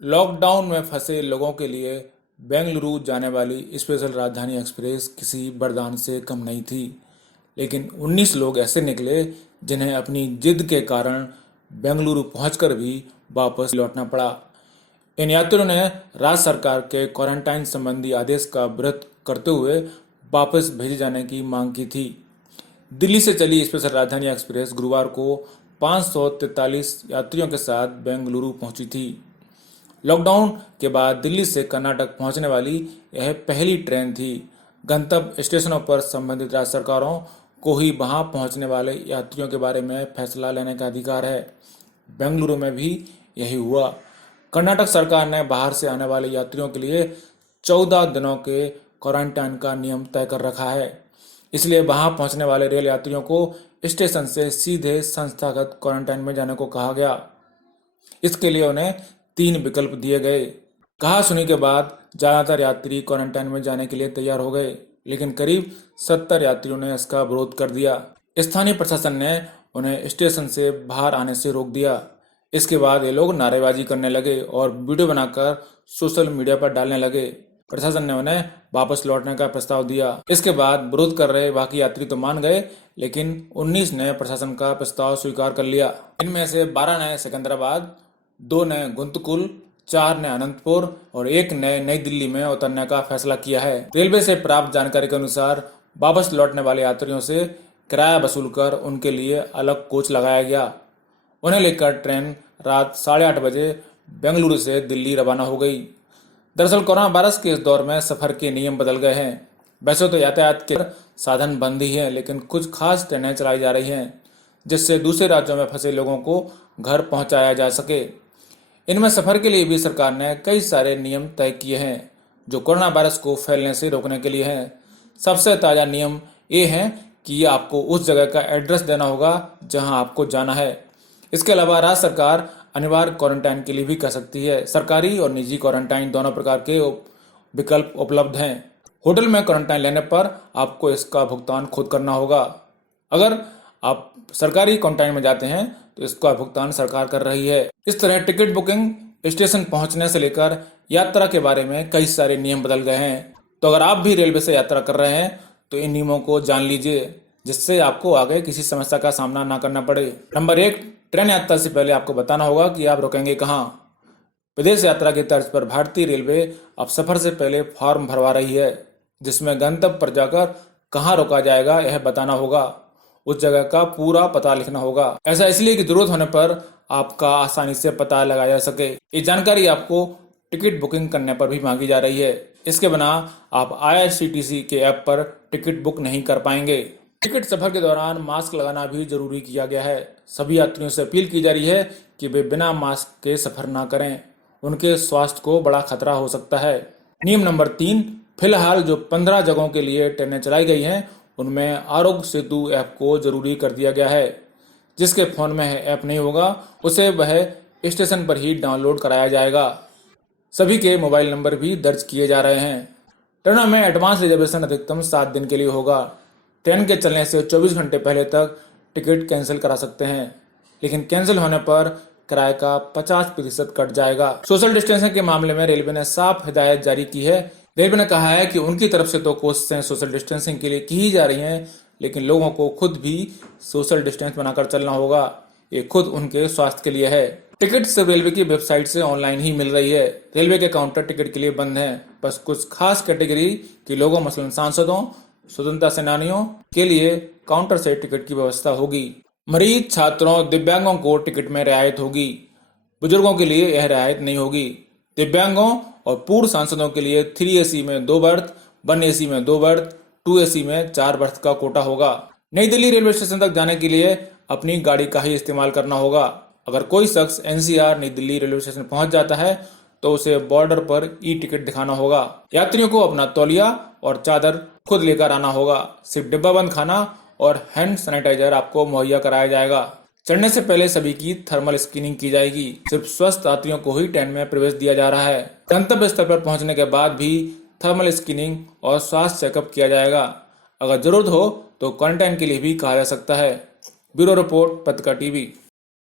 Lockdown में फंसे लोगों के लिए बेंगलुरु जाने वाली स्पेशल राजधानी एक्सप्रेस किसी वरदान से कम नहीं थी। लेकिन 19 लोग ऐसे निकले जिन्हें अपनी जिद के कारण बेंगलुरु पहुंचकर भी वापस लौटना पड़ा। इन यात्रियों ने राज्य सरकार के क्वारंटाइन संबंधी आदेश का विरोध करते हुए वापस भेजे जाने की मांग की थी। दिल्ली से चली स्पेशल राजधानी एक्सप्रेस गुरुवार को 543 यात्रियों के साथ बेंगलुरु पहुंची थी। लॉकडाउन के बाद दिल्ली से कर्नाटक पहुंचने वाली यह पहली ट्रेन थी। गंतव्य स्टेशनों पर संबंधित राज्य सरकारों को ही वहां पहुंचने वाले यात्रियों के बारे में फैसला लेने का अधिकार है। बेंगलुरु में भी यही हुआ। कर्नाटक सरकार ने बाहर से आने वाले यात्रियों के लिए 14 दिनों के क्वारंटाइन का नियम तय कर रखा है। इसलिए वहां पहुंचने वाले रेल यात्रियों को स्टेशन से सीधे संस्थागत क्वारंटाइन में जाने को कहा गया। इसके लिए उन्हें 3 विकल्प दिए गए। कहा सुनी के बाद ज्यादातर यात्री क्वारंटाइन में जाने के लिए तैयार हो गए, लेकिन करीब 70 यात्रियों ने इसका विरोध कर दिया। स्थानीय प्रशासन ने उन्हें स्टेशन से बाहर आने से रोक दिया। इसके बाद ये लोग नारेबाजी करने लगे और वीडियो बनाकर सोशल मीडिया पर डालने लगे। प्रशासन ने उन्हें वापस लौटने का प्रस्ताव दिया। इसके बाद विरोध कर रहे बाकी यात्री तो मान गए, लेकिन 19 ने प्रशासन का प्रस्ताव स्वीकार कर लिया। इनमें से 12 ने सिकंदराबाद, 2 ने गुंतकुल, 4 ने अनंतपुर और 1 ने नई दिल्ली में उतरने का फैसला किया है। रेलवे से प्राप्त जानकारी के अनुसार वापस लौटने वाले यात्रियों से किराया वसूलकर उनके लिए अलग कोच लगाया गया। उन्हें लेकर ट्रेन रात 8:30 बजे बेंगलुरु से दिल्ली रवाना हो गई। दरअसल कोरोना वायरस के इस दौर में सफर के नियम बदल गए हैं। वैसे तो यातायात के साधन बंद ही हैं, लेकिन कुछ खास ट्रेनें चलाई जा रही हैं जिससे दूसरे राज्यों में फंसे लोगों को घर पहुंचाया जा सके। इनमें सफर के लिए भी सरकार ने कई सारे नियम तय किए हैं जो कोरोना वायरस को फैलने से रोकने के लिए हैं। सबसे ताजा नियम ये है कि आपको उस जगह का एड्रेस देना होगा जहां आपको जाना है। इसके अलावा राज्य सरकार अनिवार्य क्वारंटाइन के लिए भी कह सकती है। सरकारी और निजी क्वारंटाइन दोनों प्रकार के विकल्प उपलब्ध हैं। होटल में क्वारंटाइन लेने पर आपको इसका भुगतान खुद करना होगा। अगर आप सरकारी क्वारंटाइन में जाते हैं तो इसका भुगतान सरकार कर रही है। इस तरह टिकट बुकिंग, स्टेशन पहुंचने से लेकर यात्रा के बारे में कई सारे नियम बदल गए हैं। तो अगर आप भी रेलवे से यात्रा कर रहे हैं तो इन नियमों को जान लीजिए, जिससे आपको आगे किसी समस्या का सामना ना करना पड़े। नंबर 1, ट्रेन यात्रा से पहले आपको बताना होगा कि आप रुकेंगे कहाँ। विदेश यात्रा की तर्ज पर भारतीय रेलवे अब सफर से पहले फॉर्म भरवा रही है, जिसमें गंतव्य पर जाकर कहाँ रोका जाएगा यह बताना होगा। उस जगह का पूरा पता लिखना होगा। ऐसा इसलिए कि जरूरत होने पर आपका आसानी से पता लगाया जा सके। ये जानकारी आपको टिकट बुकिंग करने पर भी मांगी जा रही है। इसके बिना आप IRCTC के ऐप पर टिकट बुक नहीं कर पाएंगे। टिकट सफर के दौरान मास्क लगाना भी जरूरी किया गया है। सभी यात्रियों से अपील की जा रही है कि वे बिना मास्क के सफर ना करें, उनके स्वास्थ्य को बड़ा खतरा हो सकता है। नियम नंबर 3, फिलहाल जो 15 जगहों के लिए ट्रेनें चलाई गई हैं उनमें आरोग्य सेतु ऐप को जरूरी कर दिया गया है। जिसके फोन में ऐप नहीं होगा उसे वह स्टेशन पर ही डाउनलोड कराया जाएगा। सभी के मोबाइल नंबर भी दर्ज किए जा रहे हैं। ट्रेनों में एडवांस रिजर्वेशन अधिकतम 7 दिन के लिए होगा। ट्रेन के चलने से 24 घंटे पहले तक टिकट कैंसिल करा सकते हैं, लेकिन कैंसिल होने पर किराए का 50% कट जाएगा। सोशल डिस्टेंसिंग के मामले में रेलवे ने साफ हिदायत जारी की है। रेलवे ने कहा है कि उनकी तरफ से तो कोशिशें सोशल डिस्टेंसिंग के लिए की ही जा रही हैं, लेकिन लोगों को खुद भी सोशल डिस्टेंस बनाकर चलना होगा। ये खुद उनके स्वास्थ्य के लिए है। टिकट सिर्फ रेलवे की वेबसाइट से ऑनलाइन ही मिल रही है। रेलवे के काउंटर टिकट के लिए बंद हैं। बस कुछ खास कैटेगरी के लोगों, मसलन सांसदों, स्वतंत्रता सेनानियों के लिए काउंटर से टिकट की व्यवस्था होगी। मरीज, छात्रों, दिव्यांगों को टिकट में रियायत होगी। बुजुर्गों के लिए यह रियायत नहीं होगी। दिव्यांगों और पूर्व सांसदों के लिए 3 AC में 2 बर्थ, 1 AC में 2 बर्थ, 2 AC में 4 बर्थ का कोटा होगा। नई दिल्ली रेलवे स्टेशन तक जाने के लिए अपनी गाड़ी का ही इस्तेमाल करना होगा। अगर कोई शख्स NCR नई दिल्ली रेलवे स्टेशन पहुंच जाता है तो उसे बॉर्डर पर टिकट दिखाना होगा। यात्रियों को अपना तौलिया और चादर खुद लेकर आना होगा। सिर्फ डिब्बाबंद खाना और हैंड सैनिटाइजर आपको मुहैया कराया जाएगा। चढ़ने से पहले सभी की थर्मल स्क्रीनिंग की जाएगी। सिर्फ स्वस्थ यात्रियों को ही ट्रेन में प्रवेश दिया जा रहा है। गंतव्य स्थल पर पहुंचने के बाद भी थर्मल स्क्रीनिंग और स्वास्थ्य चेकअप किया जाएगा। अगर जरूरत हो तो क्वारंटाइन के लिए भी कहा जा सकता है। ब्यूरो रिपोर्ट, पत्रिका TV।